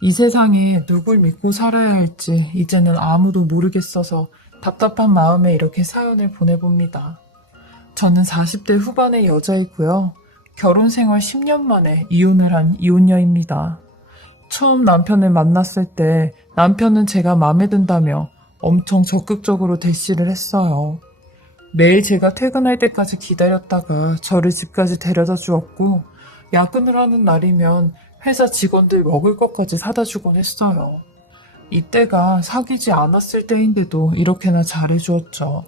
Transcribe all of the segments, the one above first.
이 세상에 누굴 믿고 살아야 할지 이제는 아무도 모르겠어서 답답한 마음에 이렇게 사연을 보내봅니다. 저는 40대 후반의 여자이고요. 결혼 생활 10년 만에 이혼을 한 이혼녀입니다. 처음 남편을 만났을 때 남편은 제가 마음에 든다며 엄청 적극적으로 대시를 했어요. 매일 제가 퇴근할 때까지 기다렸다가 저를 집까지 데려다 주었고, 야근을 하는 날이면 회사 직원들 먹을 것까지 사다 주곤 했어요. 이때가 사귀지 않았을 때인데도 이렇게나 잘해주었죠.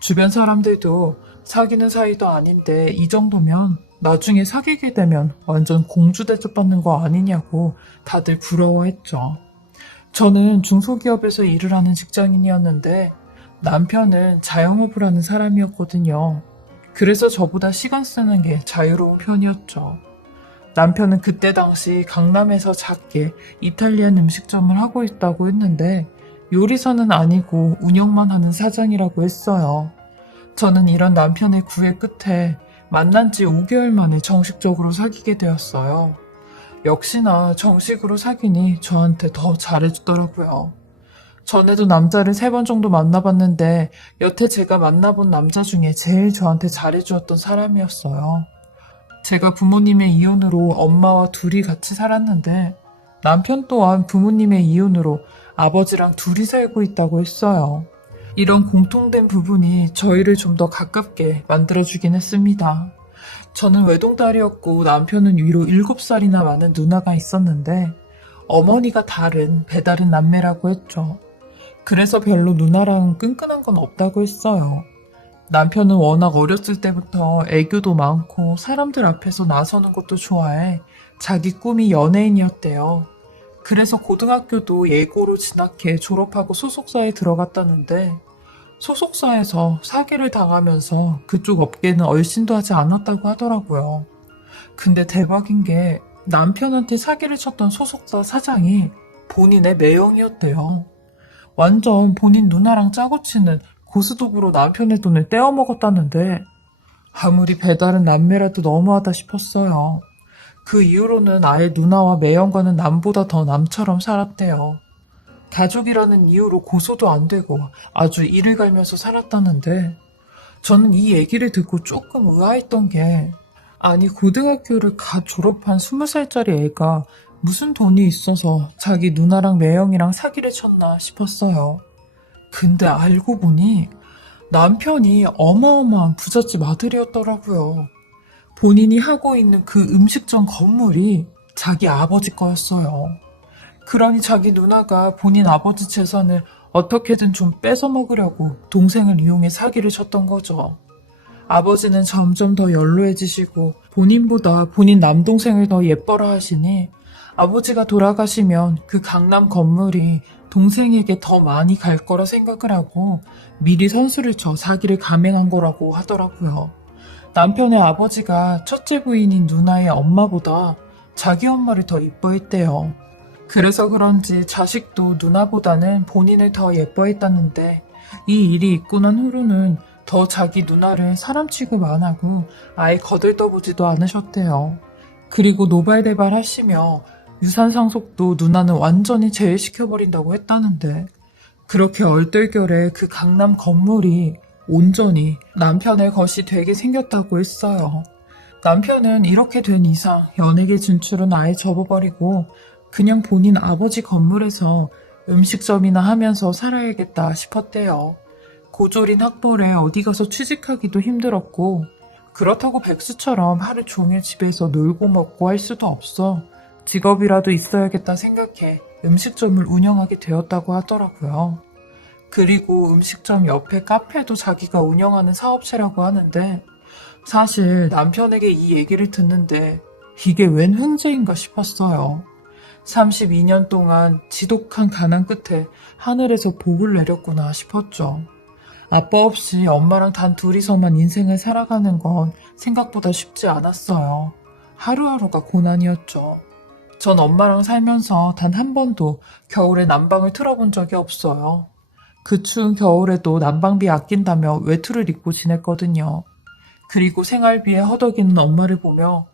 주변 사람들도 사귀는 사이도 아닌데 이 정도면 나중에 사귀게 되면 완전 공주 대접받는 거 아니냐고 다들 부러워했죠. 저는 중소기업에서 일을 하는 직장인이었는데 남편은 자영업을 하는 사람이었거든요. 그래서 저보다 시간 쓰는 게 자유로운 편이었죠. 남편은 그때 당시 강남에서 작게 이탈리안 음식점을 하고 있다고 했는데 요리사는 아니고 운영만 하는 사장이라고 했어요. 저는 이런 남편의 구애 끝에 만난 지 5개월 만에 정식적으로 사귀게 되었어요. 역시나 정식으로 사귀니 저한테 더 잘해주더라고요. 전에도 남자를 3번 정도 만나봤는데 여태 제가 만나본 남자 중에 제일 저한테 잘해주었던 사람이었어요. 제가 부모님의 이혼으로 엄마와 둘이 같이 살았는데 남편 또한 부모님의 이혼으로 아버지랑 둘이 살고 있다고 했어요. 이런 공통된 부분이 저희를 좀 더 가깝게 만들어주긴 했습니다. 저는 외동딸이었고 남편은 위로 7살이나 많은 누나가 있었는데 어머니가 다른 배다른 남매라고 했죠. 그래서 별로 누나랑 끈끈한 건 없다고 했어요. 남편은 워낙 어렸을 때부터 애교도 많고 사람들 앞에서 나서는 것도 좋아해 자기 꿈이 연예인이었대요. 그래서 고등학교도 예고로 진학해 졸업하고 소속사에 들어갔다는데 소속사에서 사기를 당하면서 그쪽 업계는 얼씬도 하지 않았다고 하더라고요. 근데 대박인 게 남편한테 사기를 쳤던 소속사 사장이 본인의 매형이었대요. 완전 본인 누나랑 짜고 치는 고스톱으로 남편의 돈을 떼어먹었다는데 아무리 배다른 남매라도 너무하다 싶었어요. 그 이후로는 아예 누나와 매형과는 남보다 더 남처럼 살았대요. 가족이라는 이유로 고소도 안 되고 아주 이를 갈면서 살았다는데 저는 이 얘기를 듣고 조금 의아했던 게 아니 고등학교를 갓 졸업한 20살짜리 애가 무슨 돈이 있어서 자기 누나랑 매형이랑 사기를 쳤나 싶었어요. 근데 알고 보니 남편이 어마어마한 부잣집 아들이었더라고요. 본인이 하고 있는 그 음식점 건물이 자기 아버지 거였어요. 그러니 자기 누나가 본인 아버지 재산을 어떻게든 좀 뺏어 먹으려고 동생을 이용해 사기를 쳤던 거죠. 아버지는 점점 더 연로해지시고 본인보다 본인 남동생을 더 예뻐라 하시니 아버지가 돌아가시면 그 강남 건물이 동생에게 더 많이 갈 거라 생각을 하고 미리 선수를 쳐 사기를 감행한 거라고 하더라고요. 남편의 아버지가 첫째 부인인 누나의 엄마보다 자기 엄마를 더 이뻐했대요. 그래서 그런지 자식도 누나보다는 본인을 더 예뻐했다는데 이 일이 있고 난 후로는 더 자기 누나를 사람 취급 안 하고 아예 거들떠보지도 않으셨대요. 그리고 노발대발 하시며 유산 상속도 누나는 완전히 제외시켜버린다고 했다는데 그렇게 얼떨결에 그 강남 건물이 온전히 남편의 것이 되게 생겼다고 했어요. 남편은 이렇게 된 이상 연예계 진출은 아예 접어버리고 그냥 본인 아버지 건물에서 음식점이나 하면서 살아야겠다 싶었대요. 고졸인 학벌에 어디 가서 취직하기도 힘들었고 그렇다고 백수처럼 하루 종일 집에서 놀고 먹고 할 수도 없어 직업이라도 있어야겠다 생각해 음식점을 운영하게 되었다고 하더라고요. 그리고 음식점 옆에 카페도 자기가 운영하는 사업체라고 하는데 사실 남편에게 이 얘기를 듣는데 이게 웬 횡재인가 싶었어요. 32년 동안 지독한 가난 끝에 하늘에서 복을 내렸구나 싶었죠. 아빠 없이 엄마랑 단 둘이서만 인생을 살아가는 건 생각보다 쉽지 않았어요. 하루하루가 고난이었죠. 전 엄마랑 살면서 단 한 번도 겨울에 난방을 틀어본 적이 없어요. 그 추운 겨울에도 난방비 아낀다며 외투를 입고 지냈거든요. 그리고 생활비에 허덕이는 엄마를 보며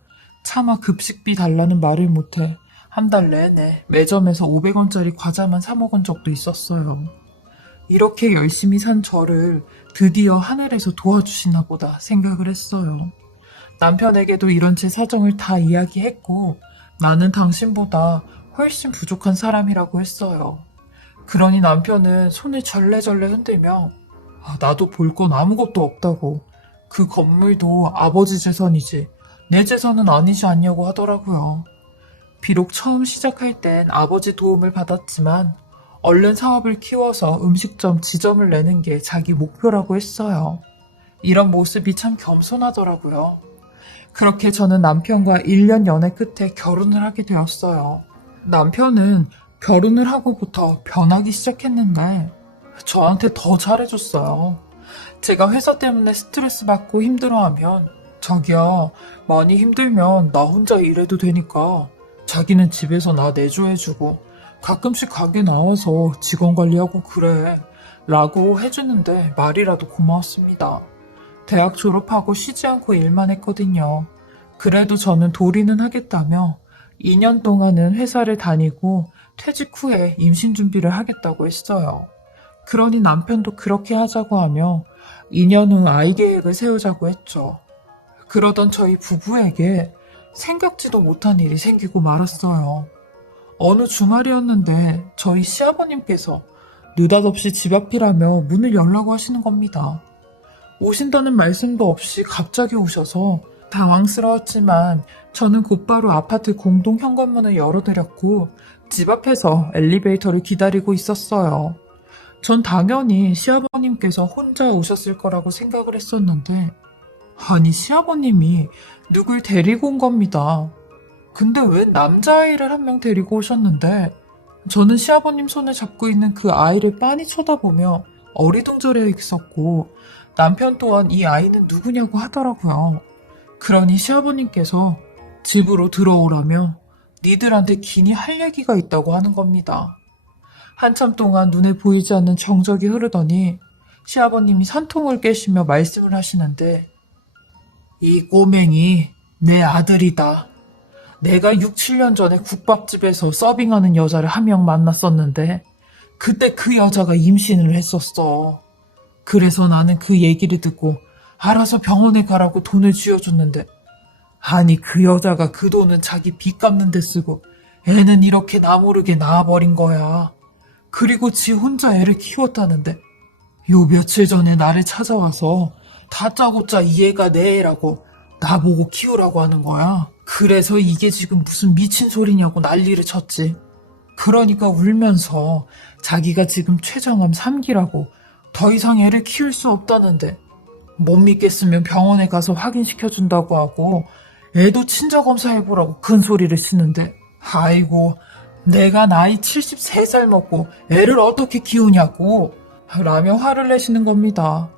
차마 급식비 달라는 말을 못해 한 달 내내 매점에서 500원짜리 과자만 사 먹은 적도 있었어요. 이렇게 열심히 산 저를 드디어 하늘에서 도와주시나 보다 생각을 했어요. 남편에게도 이런 제 사정을 다 이야기했고 나는 당신보다 훨씬 부족한 사람이라고 했어요. 그러니 남편은 손을 절레절레 흔들며 나도 볼 건 아무것도 없다고. 그 건물도 아버지 재산이지 내 재산은 아니지 않냐고 하더라고요. 비록 처음 시작할 땐 아버지 도움을 받았지만 얼른 사업을 키워서 음식점 지점을 내는 게 자기 목표라고 했어요. 이런 모습이 참 겸손하더라고요. 그렇게 저는 남편과 1년 연애 끝에 결혼을 하게 되었어요. 남편은 결혼을 하고부터 변하기 시작했는데 저한테 더 잘해줬어요. 제가 회사 때문에 스트레스 받고 힘들어하면 자기야, 많이 힘들면 나 혼자 일해도 되니까 자기는 집에서 나 내조해주고 가끔씩 가게 나와서 직원 관리하고 그래 라고 해주는데 말이라도 고마웠습니다. 대학 졸업하고 쉬지 않고 일만 했거든요. 그래도 저는 도리는 하겠다며 2년 동안은 회사를 다니고 퇴직 후에 임신 준비를 하겠다고 했어요. 그러니 남편도 그렇게 하자고 하며 2년 후 아이 계획을 세우자고 했죠. 그러던 저희 부부에게 생각지도 못한 일이 생기고 말았어요. 어느 주말이었는데 저희 시아버님께서 느닷없이 집 앞이라며 문을 열라고 하시는 겁니다. 오신다는 말씀도 없이 갑자기 오셔서 당황스러웠지만 저는 곧바로 아파트 공동 현관문을 열어드렸고 집 앞에서 엘리베이터를 기다리고 있었어요. 전 당연히 시아버님께서 혼자 오셨을 거라고 생각을 했었는데 아니 시아버님이 누굴 데리고 온 겁니다. 근데 왜 남자아이를 한 명 데리고 오셨는데 저는 시아버님 손을 잡고 있는 그 아이를 빤히 쳐다보며 어리둥절해 있었고 남편 또한 이 아이는 누구냐고 하더라고요. 그러니 시아버님께서 집으로 들어오라며 니들한테 기니 할 얘기가 있다고 하는 겁니다. 한참 동안 눈에 보이지 않는 정적이 흐르더니 시아버님이 산통을 깨시며 말씀을 하시는데 이 꼬맹이 내 아들이다. 내가 6, 7년 전에 국밥집에서 서빙하는 여자를 한 명 만났었는데 그때 그 여자가 임신을 했었어. 그래서 나는 그 얘기를 듣고 알아서 병원에 가라고 돈을 쥐어줬는데 아니 그 여자가 그 돈은 자기 빚 갚는 데 쓰고 애는 이렇게 나 모르게 낳아버린 거야. 그리고 지 혼자 애를 키웠다는데 요 며칠 전에 나를 찾아와서 다짜고짜 이 애가 내 애라고 나보고 키우라고 하는 거야. 그래서 이게 지금 무슨 미친 소리냐고 난리를 쳤지. 그러니까 울면서 자기가 지금 췌장암 3기라고 더 이상 애를 키울 수 없다는데 못 믿겠으면 병원에 가서 확인시켜준다고 하고 애도 친자검사해보라고 큰 소리를 치는데 아이고 내가 나이 73살 먹고 애를 어떻게 키우냐고 라며 화를 내시는 겁니다.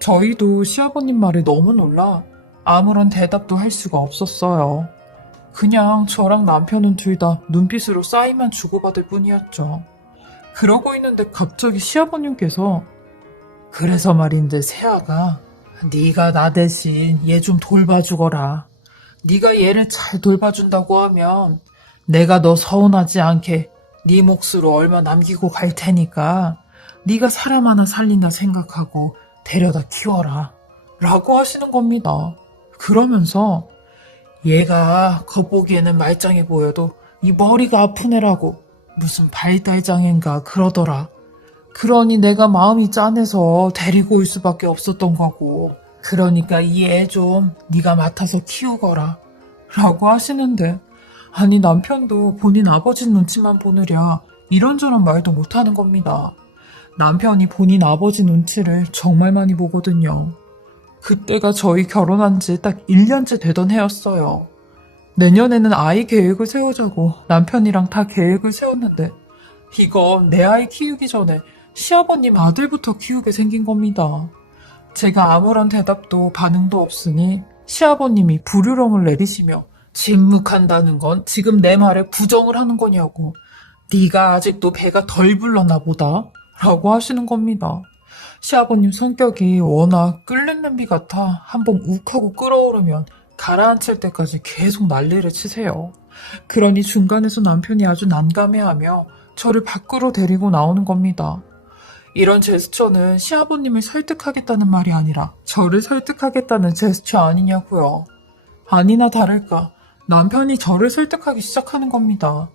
저희도 시아버님 말에 너무 놀라 아무런 대답도 할 수가 없었어요. 그냥 저랑 남편은 둘 다 눈빛으로 싸이만 주고받을 뿐이었죠. 그러고 있는데 갑자기 시아버님께서 그래서 말인데 세아가 네가 나 대신 얘 좀 돌봐주거라. 네가 얘를 잘 돌봐준다고 하면 내가 너 서운하지 않게 네 몫으로 얼마 남기고 갈 테니까 네가 사람 하나 살린다 생각하고 데려다 키워라 라고 하시는 겁니다. 그러면서 얘가 겉보기에는 말짱해 보여도 이 머리가 아픈 애라고 무슨 발달장애인가 그러더라. 그러니 내가 마음이 짠해서 데리고 올 수밖에 없었던 거고 그러니까 이 애 좀 네가 맡아서 키우거라 라고 하시는데 아니 남편도 본인 아버지 눈치만 보느랴 이런저런 말도 못하는 겁니다. 남편이 본인 아버지 눈치를 정말 많이 보거든요. 그때가 저희 결혼한 지 딱 1년째 되던 해였어요. 내년에는 아이 계획을 세우자고 남편이랑 다 계획을 세웠는데 이거 내 아이 키우기 전에 시아버님 아들부터 키우게 생긴 겁니다. 제가 아무런 대답도 반응도 없으니 시아버님이 불효령을 내리시며 침묵한다는 건 지금 내 말에 부정을 하는 거냐고 네가 아직도 배가 덜 불렀나 보다 라고 하시는 겁니다. 시아버님 성격이 워낙 끓는 냄비 같아 한번 욱하고 끓어오르면 가라앉힐 때까지 계속 난리를 치세요. 그러니 중간에서 남편이 아주 난감해하며 저를 밖으로 데리고 나오는 겁니다. 이런 제스처는 시아버님을 설득하겠다는 말이 아니라 저를 설득하겠다는 제스처 아니냐고요. 아니나 다를까 남편이 저를 설득하기 시작하는 겁니다.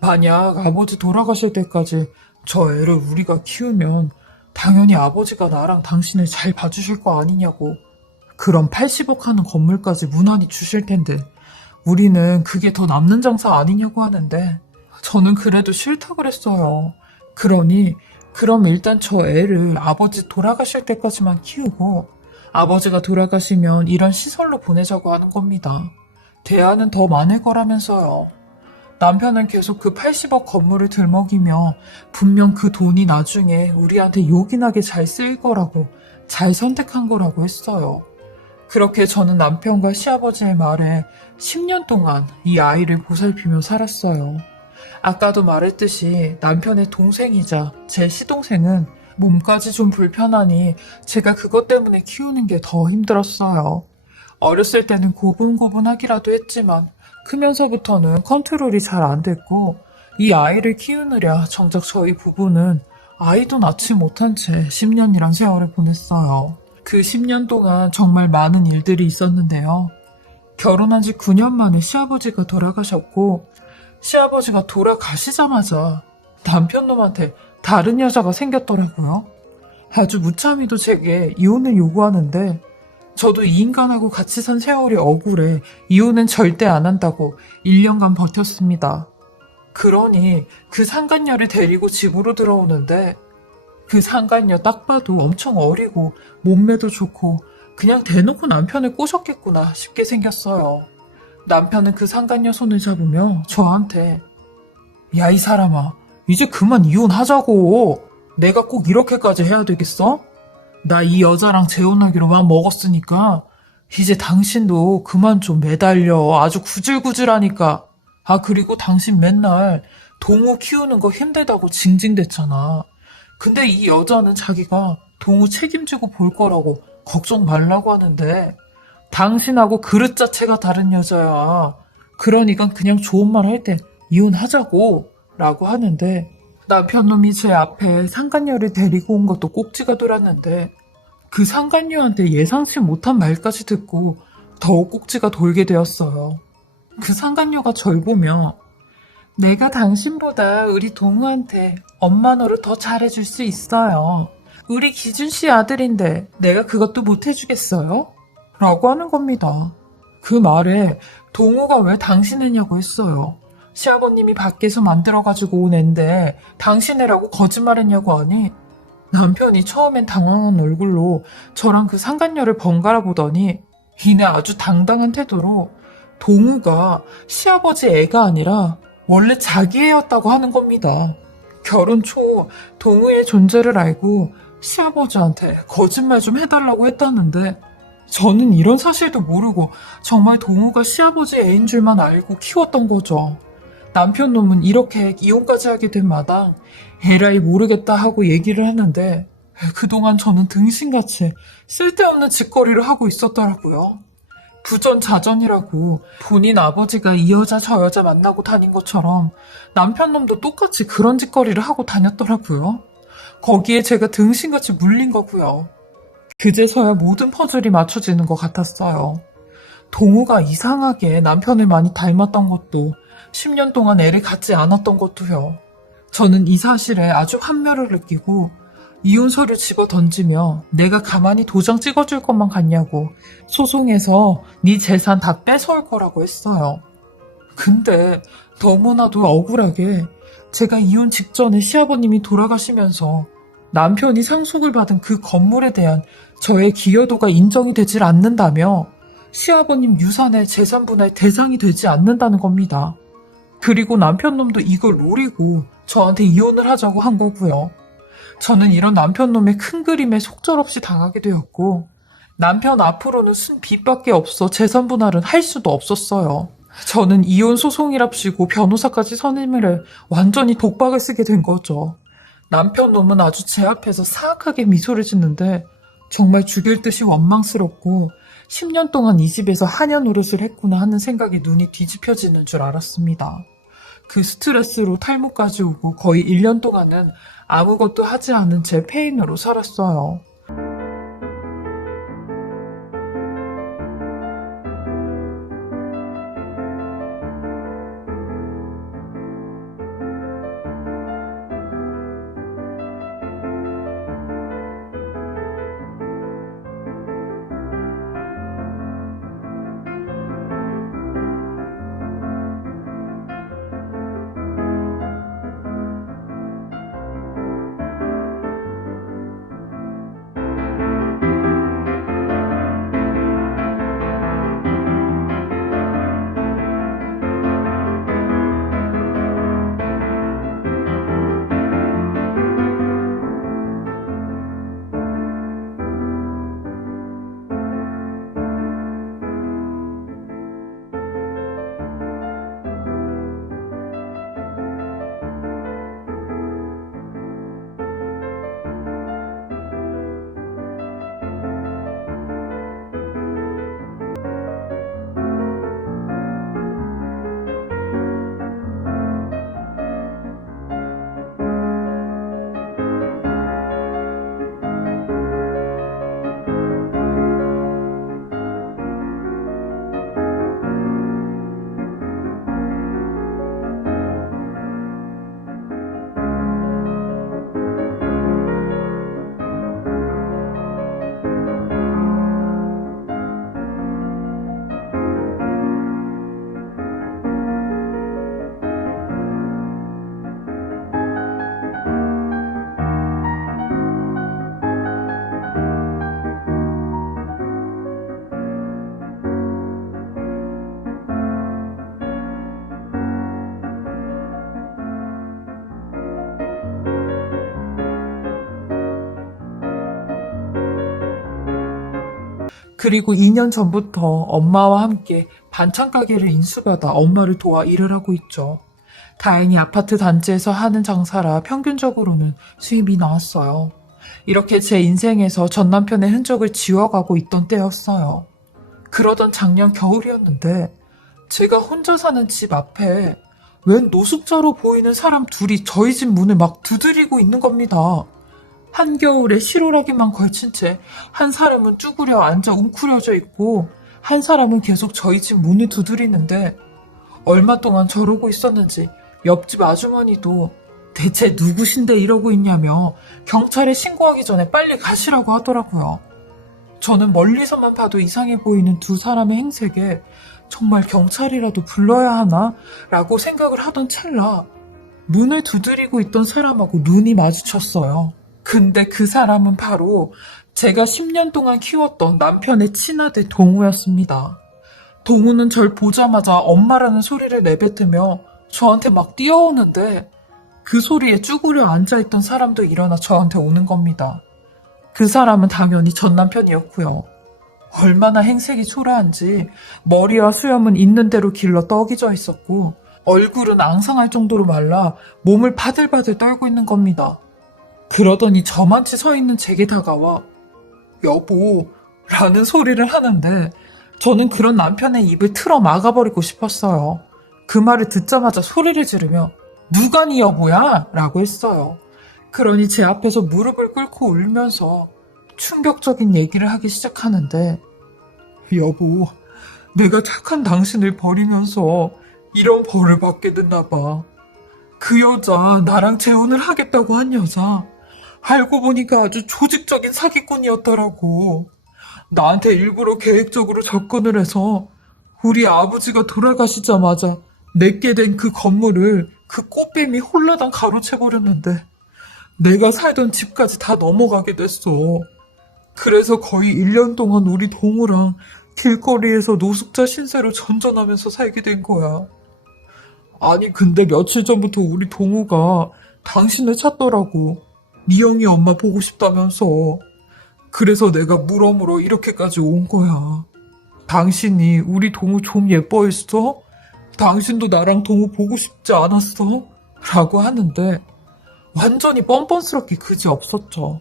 만약 아버지 돌아가실 때까지 저 애를 우리가 키우면 당연히 아버지가 나랑 당신을 잘 봐주실 거 아니냐고. 그럼 80억 하는 건물까지 무난히 주실 텐데 우리는 그게 더 남는 장사 아니냐고 하는데 저는 그래도 싫다 그랬어요. 그럼 일단 저 애를 아버지 돌아가실 때까지만 키우고 아버지가 돌아가시면 이런 시설로 보내자고 하는 겁니다. 대안은 더 많을 거라면서요. 남편은 계속 그 80억 건물을 들먹이며 분명 그 돈이 나중에 우리한테 요긴하게 잘 쓰일 거라고, 잘 선택한 거라고 했어요. 그렇게 저는 남편과 시아버지의 말에 10년 동안 이 아이를 보살피며 살았어요. 아까도 말했듯이 남편의 동생이자 제 시동생은 몸까지 좀 불편하니 제가 그것 때문에 키우는 게 더 힘들었어요. 어렸을 때는 고분고분하기라도 했지만 크면서부터는 컨트롤이 잘 안 됐고 이 아이를 키우느라 정작 저희 부부는 아이도 낳지 못한 채 10년이란 세월을 보냈어요. 그 10년 동안 정말 많은 일들이 있었는데요. 결혼한 지 9년 만에 시아버지가 돌아가셨고 시아버지가 돌아가시자마자 남편 놈한테 다른 여자가 생겼더라고요. 아주 무참히도 제게 이혼을 요구하는데 저도 이 인간하고 같이 산 세월이 억울해 이혼은 절대 안 한다고 1년간 버텼습니다. 그러니 그 상간녀를 데리고 집으로 들어오는데 그 상간녀 딱 봐도 엄청 어리고 몸매도 좋고 그냥 대놓고 남편을 꼬셨겠구나 싶게 생겼어요. 남편은 그 상간녀 손을 잡으며 저한테 야, 이 사람아, 이제 그만 이혼하자고. 내가 꼭 이렇게까지 해야 되겠어? 나 이 여자랑 재혼하기로 맘 먹었으니까 이제 당신도 그만 좀 매달려. 아주 구질구질하니까. 아, 그리고 당신 맨날 동우 키우는 거 힘들다고 징징댔잖아. 근데 이 여자는 자기가 동우 책임지고 볼 거라고 걱정 말라고 하는데 당신하고 그릇 자체가 다른 여자야. 그러니까 그냥 좋은 말 할 때 이혼하자고 라고 하는데 남편놈이 제 앞에 상간녀를 데리고 온 것도 꼭지가 돌았는데 그 상간녀한테 예상치 못한 말까지 듣고 더욱 꼭지가 돌게 되었어요. 그 상간녀가 절 보며 내가 당신보다 우리 동우한테 엄마 노릇 더 잘해줄 수 있어요. 우리 기준씨 아들인데 내가 그것도 못해주겠어요? 라고 하는 겁니다. 그 말에 동우가 왜 당신 애냐고 했어요. 시아버님이 밖에서 만들어가지고 온 앤데 당신 애라고 거짓말했냐고 하니 남편이 처음엔 당황한 얼굴로 저랑 그 상간녀를 번갈아 보더니 이내 아주 당당한 태도로 동우가 시아버지 애가 아니라 원래 자기 애였다고 하는 겁니다. 결혼 초 동우의 존재를 알고 시아버지한테 거짓말 좀 해달라고 했다는데 저는 이런 사실도 모르고 정말 동우가 시아버지 애인 줄만 알고 키웠던 거죠. 남편 놈은 이렇게 이혼까지 하게 된 마당 에라이 모르겠다 하고 얘기를 하는데 그동안 저는 등신같이 쓸데없는 짓거리를 하고 있었더라고요. 부전자전이라고 본인 아버지가 이 여자 저 여자 만나고 다닌 것처럼 남편 놈도 똑같이 그런 짓거리를 하고 다녔더라고요. 거기에 제가 등신같이 물린 거고요. 그제서야 모든 퍼즐이 맞춰지는 것 같았어요. 동우가 이상하게 남편을 많이 닮았던 것도 10년 동안 애를 갖지 않았던 것도요. 저는 이 사실에 아주 환멸을 느끼고 이혼서를 집어 던지며 내가 가만히 도장 찍어줄 것만 같냐고 소송해서 네 재산 다 뺏어올 거라고 했어요. 근데 너무나도 억울하게 제가 이혼 직전에 시아버님이 돌아가시면서 남편이 상속을 받은 그 건물에 대한 저의 기여도가 인정이 되질 않는다며 시아버님 유산의 재산 분할 대상이 되지 않는다는 겁니다. 그리고 남편 놈도 이걸 노리고 저한테 이혼을 하자고 한 거고요. 저는 이런 남편 놈의 큰 그림에 속절없이 당하게 되었고 남편 앞으로는 순 빚밖에 없어 재산 분할은 할 수도 없었어요. 저는 이혼 소송이랍시고 변호사까지 선임을 해 완전히 독박을 쓰게 된 거죠. 남편 놈은 아주 제 앞에서 사악하게 미소를 짓는데 정말 죽일 듯이 원망스럽고 10년 동안 이 집에서 하냐 노릇을 했구나 하는 생각에 눈이 뒤집혀지는 줄 알았습니다. 그 스트레스로 탈모까지 오고 거의 1년 동안은 아무것도 하지 않은 채 폐인으로 살았어요. 그리고 2년 전부터 엄마와 함께 반찬 가게를 인수받아 엄마를 도와 일을 하고 있죠. 다행히 아파트 단지에서 하는 장사라 평균적으로는 수입이 나왔어요. 이렇게 제 인생에서 전 남편의 흔적을 지워가고 있던 때였어요. 그러던 작년 겨울이었는데 제가 혼자 사는 집 앞에 웬 노숙자로 보이는 사람 둘이 저희 집 문을 막 두드리고 있는 겁니다. 한겨울에 실오라기만 걸친 채 한 사람은 쭈그려 앉아 웅크려져 있고 한 사람은 계속 저희 집 문을 두드리는데 얼마 동안 저러고 있었는지 옆집 아주머니도 대체 누구신데 이러고 있냐며 경찰에 신고하기 전에 빨리 가시라고 하더라고요. 저는 멀리서만 봐도 이상해 보이는 두 사람의 행색에 정말 경찰이라도 불러야 하나? 라고 생각을 하던 찰나 문을 두드리고 있던 사람하고 눈이 마주쳤어요. 근데 그 사람은 바로 제가 10년 동안 키웠던 남편의 친아들 동우였습니다. 동우는 절 보자마자 엄마라는 소리를 내뱉으며 저한테 막 뛰어오는데 그 소리에 쭈그려 앉아있던 사람도 일어나 저한테 오는 겁니다. 그 사람은 당연히 전 남편이었고요. 얼마나 행색이 초라한지 머리와 수염은 있는 대로 길러 떡이져 있었고 얼굴은 앙상할 정도로 말라 몸을 바들바들 떨고 있는 겁니다. 그러더니 저만치 서 있는 제게 다가와 여보 라는 소리를 하는데 저는 그런 남편의 입을 틀어 막아버리고 싶었어요. 그 말을 듣자마자 소리를 지르며 누가 네 여보야? 라고 했어요. 그러니 제 앞에서 무릎을 꿇고 울면서 충격적인 얘기를 하기 시작하는데 여보, 내가 착한 당신을 버리면서 이런 벌을 받게 됐나 봐. 그 여자 나랑 재혼을 하겠다고 한 여자 알고 보니까 아주 조직적인 사기꾼이었더라고. 나한테 일부러 계획적으로 접근을 해서 우리 아버지가 돌아가시자마자 내게 된 그 건물을 그 꽃뱀이 홀라당 가로채버렸는데 내가 살던 집까지 다 넘어가게 됐어. 그래서 거의 1년 동안 우리 동우랑 길거리에서 노숙자 신세로 전전하면서 살게 된 거야. 아니 근데 며칠 전부터 우리 동우가 당신을 찾더라고. 미영이 엄마 보고 싶다면서. 그래서 내가 물어물어 이렇게까지 온 거야. 당신이 우리 동우 좀 예뻐했어? 당신도 나랑 동우 보고 싶지 않았어? 라고 하는데 완전히 뻔뻔스럽게 그지 없었죠.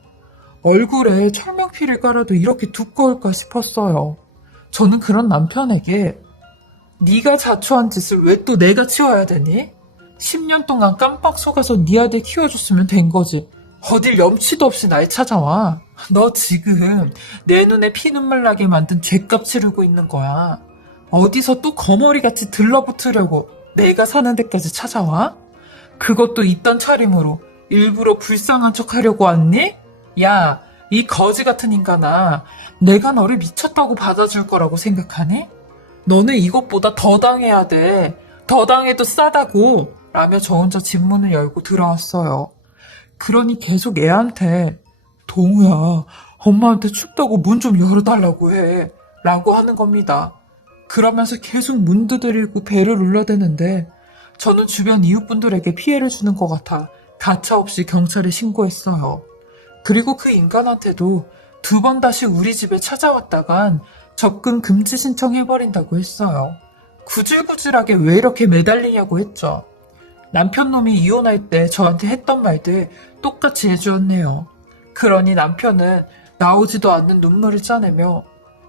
얼굴에 철명피를 깔아도 이렇게 두꺼울까 싶었어요. 저는 그런 남편에게 네가 자초한 짓을 왜 또 내가 치워야 되니? 10년 동안 깜빡 속아서 네 아들 키워줬으면 된 거지. 어딜 염치도 없이 날 찾아와. 너 지금 내 눈에 피눈물 나게 만든 죗값 치르고 있는 거야. 어디서 또 거머리같이 들러붙으려고 내가 사는 데까지 찾아와? 그것도 이딴 차림으로 일부러 불쌍한 척 하려고 왔니? 야, 이 거지 같은 인간아. 내가 너를 미쳤다고 받아줄 거라고 생각하니? 너는 이것보다 더 당해야 돼. 더 당해도 싸다고. 라며 저 혼자 집문을 열고 들어왔어요. 그러니 계속 애한테 동우야, 엄마한테 춥다고 문 좀 열어달라고 해. 라고 하는 겁니다. 그러면서 계속 문 두드리고 배를 눌러대는데 저는 주변 이웃분들에게 피해를 주는 것 같아 가차없이 경찰에 신고했어요. 그리고 그 인간한테도 2번 다시 우리 집에 찾아왔다간 접근 금지 신청해버린다고 했어요. 구질구질하게 왜 이렇게 매달리냐고 했죠. 남편 놈이 이혼할 때 저한테 했던 말들 똑같이 해주었네요. 그러니 남편은 나오지도 않는 눈물을 짜내며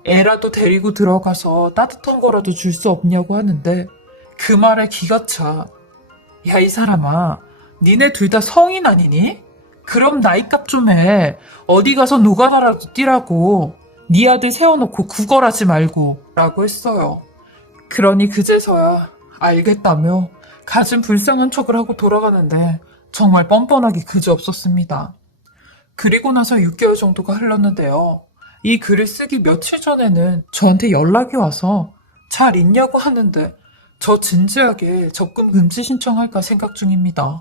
애라도 데리고 들어가서 따뜻한 거라도 줄 수 없냐고 하는데 그 말에 기가 차. 야, 이 사람아, 니네 둘 다 성인 아니니? 그럼 나이값 좀 해. 어디 가서 노가다라도 뛰라고. 네 아들 세워놓고 구걸하지 말고 라고 했어요. 그러니 그제서야 알겠다며 가진 불쌍한 척을 하고 돌아가는데 정말 뻔뻔하기 그지없었습니다. 그리고 나서 6개월 정도가 흘렀는데요. 이 글을 쓰기 며칠 전에는 저한테 연락이 와서 잘 있냐고 하는데 저 진지하게 접근 금지 신청할까 생각 중입니다.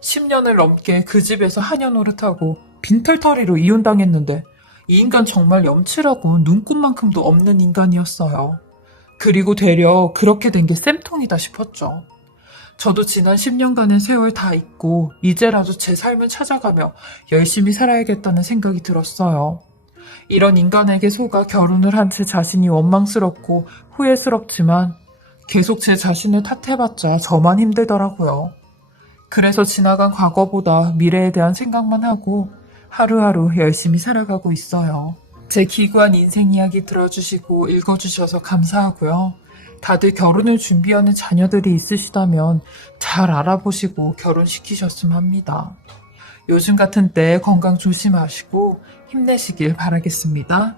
10년을 넘게 그 집에서 하녀 노릇하고 빈털터리로 이혼당했는데 이 인간 정말 염치라고 눈꼽만큼도 없는 인간이었어요. 그리고 되려 그렇게 된 게 쌤통이다 싶었죠. 저도 지난 10년간의 세월 다 잊고 이제라도 제 삶을 찾아가며 열심히 살아야겠다는 생각이 들었어요. 이런 인간에게 속아 결혼을 한 제 자신이 원망스럽고 후회스럽지만 계속 제 자신을 탓해봤자 저만 힘들더라고요. 그래서 지나간 과거보다 미래에 대한 생각만 하고 하루하루 열심히 살아가고 있어요. 제 기구한 인생 이야기 들어주시고 읽어주셔서 감사하고요. 다들 결혼을 준비하는 자녀들이 있으시다면 잘 알아보시고 결혼시키셨으면 합니다. 요즘 같은 때 건강 조심하시고 힘내시길 바라겠습니다.